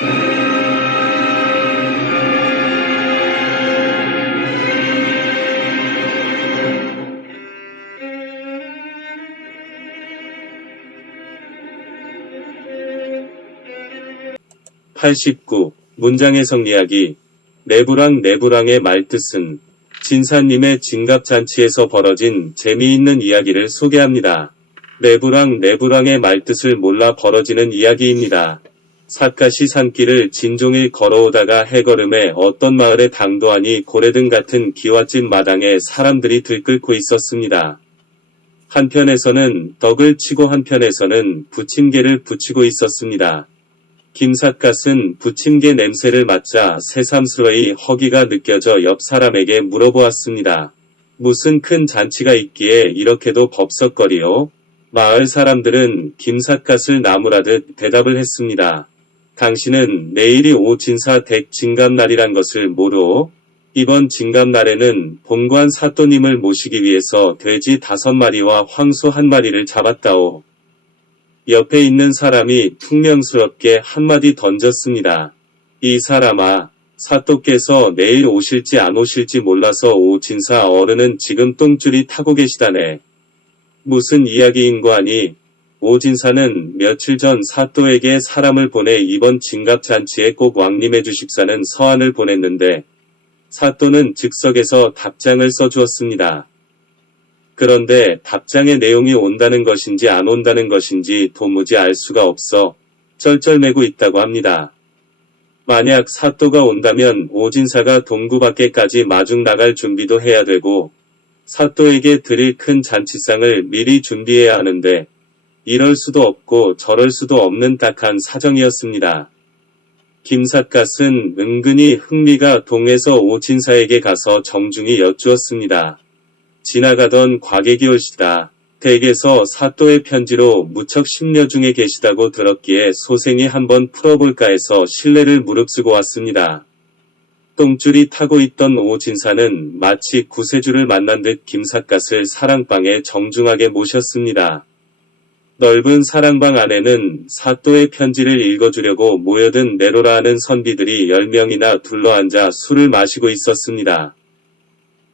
(89) 문장의 성리하기. 내부랑의 말뜻은 진사님의 진갑잔치에서 벌어진 재미있는 이야기를 소개합니다. 내부랑의 말뜻을 몰라 벌어지는 이야기입니다. 삿갓이 산길을 진종일 걸어오다가 해걸음에 어떤 마을에 당도하니 고래등 같은 기와집 마당에 사람들이 들끓고 있었습니다. 한편에서는 덕을 치고 한편에서는 부침개를 부치고 있었습니다. 김삿갓은 부침개 냄새를 맡자 새삼스러이 허기가 느껴져 옆 사람에게 물어보았습니다. 무슨 큰 잔치가 있기에 이렇게도 법석거리요? 마을 사람들은 김삿갓을 나무라듯 대답을 했습니다. 당신은 내일이 오진사 댁 진갑날이란 것을 모르오? 이번 진갑날에는 본관 사또님을 모시기 위해서 돼지 5마리와 황소 1마리를 잡았다오. 옆에 있는 사람이 퉁명스럽게 한마디 던졌습니다. 이 사람아, 사또께서 내일 오실지 안 오실지 몰라서 오진사 어른은 지금 똥줄이 타고 계시다네. 무슨 이야기인고 하니 오진사는 며칠 전 사또에게 사람을 보내 이번 진갑잔치에 꼭 왕림해 주십사는 서한을 보냈는데 사또는 즉석에서 답장을 써주었습니다. 그런데 답장의 내용이 온다는 것인지 안 온다는 것인지 도무지 알 수가 없어 쩔쩔매고 있다고 합니다. 만약 사또가 온다면 오진사가 동구 밖에까지 마중 나갈 준비도 해야 되고 사또에게 드릴 큰 잔치상을 미리 준비해야 하는데 이럴 수도 없고 저럴 수도 없는 딱한 사정이었습니다. 김삿갓은 은근히 흥미가 동해서 오진사에게 가서 정중히 여쭈었습니다. 지나가던 과객이 올시다. 댁에서 사또의 편지로 무척 심려 중에 계시다고 들었기에 소생이 한번 풀어볼까 해서 실례를 무릅쓰고 왔습니다. 똥줄이 타고 있던 오진사는 마치 구세주를 만난 듯 김삿갓을 사랑방에 정중하게 모셨습니다. 넓은 사랑방 안에는 사또의 편지를 읽어주려고 모여든 내로라 하는 선비들이 10명이나 둘러앉아 술을 마시고 있었습니다.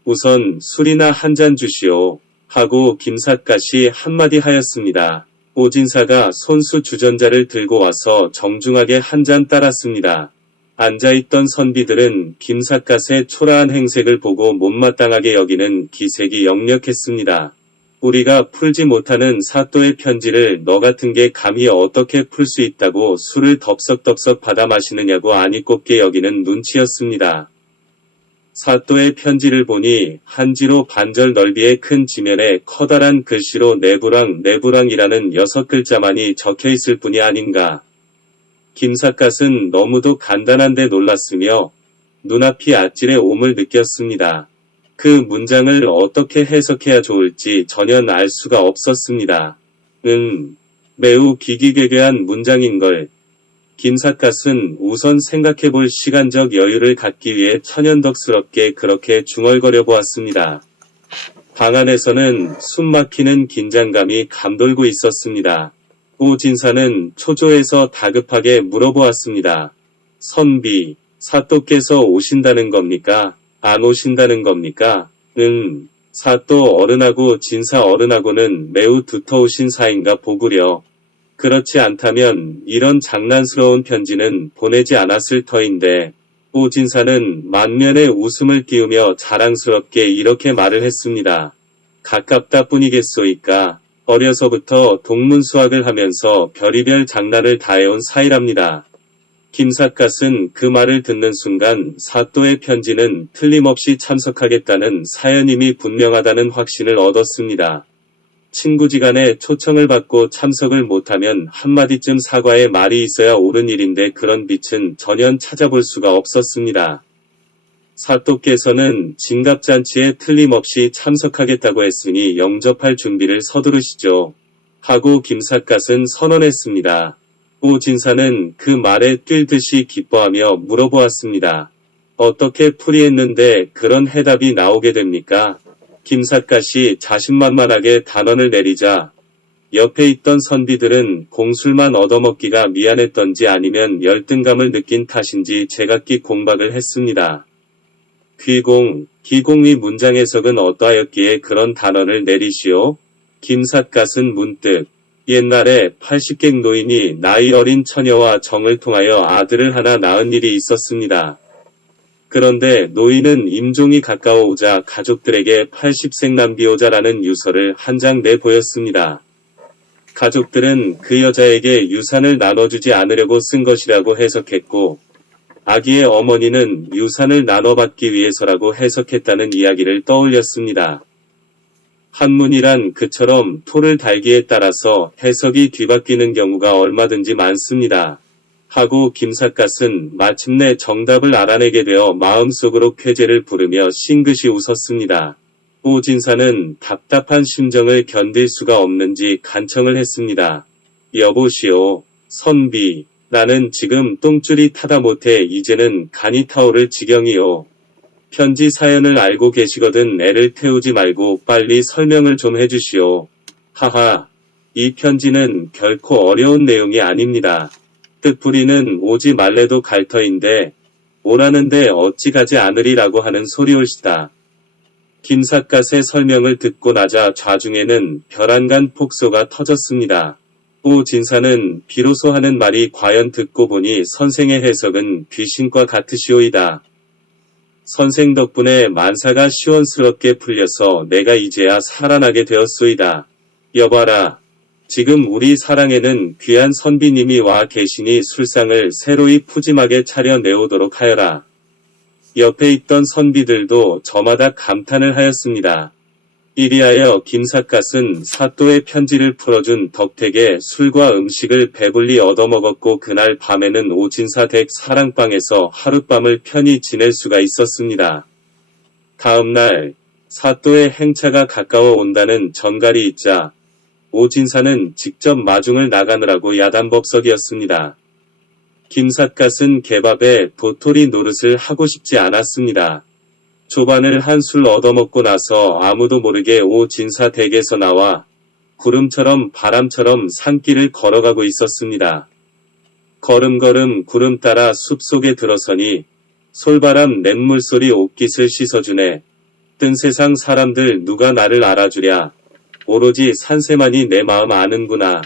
우선 술이나 한 잔 주시오 하고 김삿갓이 한마디 하였습니다. 오진사가 손수 주전자를 들고 와서 정중하게 한 잔 따랐습니다. 앉아있던 선비들은 김삿갓의 초라한 행색을 보고 못마땅하게 여기는 기색이 역력했습니다. 우리가 풀지 못하는 사또의 편지를 너 같은 게 감히 어떻게 풀 수 있다고 술을 덥석덥석 받아 마시느냐고 아니꼽게 여기는 눈치였습니다. 사또의 편지를 보니 한지로 반절 넓이의 큰 지면에 커다란 글씨로 내부랑이라는 6글자만이 적혀있을 뿐이 아닌가. 김삿갓은 너무도 간단한데 놀랐으며 눈앞이 아찔해 옴을 느꼈습니다. 그 문장을 어떻게 해석해야 좋을지 전혀 알 수가 없었습니다. 매우 기기괴괴한 문장인걸. 김삿갓은 우선 생각해볼 시간적 여유를 갖기 위해 천연덕스럽게 그렇게 중얼거려 보았습니다. 방 안에서는 숨막히는 긴장감이 감돌고 있었습니다. 오진사는 초조해서 다급하게 물어보았습니다. 선비, 사또께서 오신다는 겁니까? 안 오신다는 겁니까? 사또 어른하고 진사 어른하고는 매우 두터우신 사이인가 보구려. 그렇지 않다면 이런 장난스러운 편지는 보내지 않았을 터인데. 오진사는 만면에 웃음을 띄우며 자랑스럽게 이렇게 말을 했습니다. 가깝다 뿐이겠소이까. 어려서부터 동문수학을 하면서 별의별 장난을 다해온 사이랍니다. 김삿갓은 그 말을 듣는 순간 사또의 편지는 틀림없이 참석하겠다는 사연임이 분명하다는 확신을 얻었습니다. 친구지간에 초청을 받고 참석을 못하면 한마디쯤 사과의 말이 있어야 옳은 일인데 그런 빛은 전혀 찾아볼 수가 없었습니다. 사또께서는 진갑잔치에 틀림없이 참석하겠다고 했으니 영접할 준비를 서두르시죠. 하고 김삿갓은 선언했습니다. 오진사는 그 말에 뛸 듯이 기뻐하며 물어보았습니다. 어떻게 풀이했는데 그런 해답이 나오게 됩니까? 김삿갓이 자신만만하게 단언을 내리자 옆에 있던 선비들은 공술만 얻어먹기가 미안했던지 아니면 열등감을 느낀 탓인지 제각기 공박을 했습니다. 귀공, 기공 이 문장 해석은 어떠하였기에 그런 단어를 내리시오? 김삿갓은 문득 옛날에 80객 노인이 나이 어린 처녀와 정을 통하여 아들을 하나 낳은 일이 있었습니다. 그런데 노인은 임종이 가까워오자 가족들에게 80색 남비오자라는 유서를 한 장 내보였습니다. 가족들은 그 여자에게 유산을 나눠주지 않으려고 쓴 것이라고 해석했고, 아기의 어머니는 유산을 나눠받기 위해서라고 해석했다는 이야기를 떠올렸습니다. 한문이란 그처럼 토를 달기에 따라서 해석이 뒤바뀌는 경우가 얼마든지 많습니다. 하고 김삿갓은 마침내 정답을 알아내게 되어 마음속으로 쾌재를 부르며 싱긋이 웃었습니다. 오진사는 답답한 심정을 견딜 수가 없는지 간청을 했습니다. 여보시오, 선비, 나는 지금 똥줄이 타다 못해 이제는 간이 타오를 지경이요. 편지 사연을 알고 계시거든 애를 태우지 말고 빨리 설명을 좀 해주시오. 하하, 이 편지는 결코 어려운 내용이 아닙니다. 뜻풀이는 오지 말래도 갈 터인데 오라는데 어찌 가지 않으리라고 하는 소리올시다. 김삿갓의 설명을 듣고 나자 좌중에는 별안간 폭소가 터졌습니다. 오 진사는 비로소 하는 말이 과연 듣고 보니 선생의 해석은 귀신과 같으시오이다. 선생 덕분에 만사가 시원스럽게 풀려서 내가 이제야 살아나게 되었소이다. 여봐라. 지금 우리 사랑에는 귀한 선비님이 와 계시니 술상을 새로이 푸짐하게 차려내오도록 하여라. 옆에 있던 선비들도 저마다 감탄을 하였습니다. 이리하여 김삿갓은 사또의 편지를 풀어준 덕택에 술과 음식을 배불리 얻어먹었고 그날 밤에는 오진사 댁 사랑방에서 하룻밤을 편히 지낼 수가 있었습니다. 다음날 사또의 행차가 가까워 온다는 전갈이 있자 오진사는 직접 마중을 나가느라고 야단법석이었습니다. 김삿갓은 개밥에 도토리 노릇을 하고 싶지 않았습니다. 조반을 한 술 얻어먹고 나서 아무도 모르게 오진사 댁에서 나와 구름처럼 바람처럼 산길을 걸어가고 있었습니다. 걸음걸음 구름 따라 숲속에 들어서니 솔바람 냇물소리 옷깃을 씻어주네. 뜬 세상 사람들 누가 나를 알아주랴. 오로지 산새만이 내 마음 아는구나.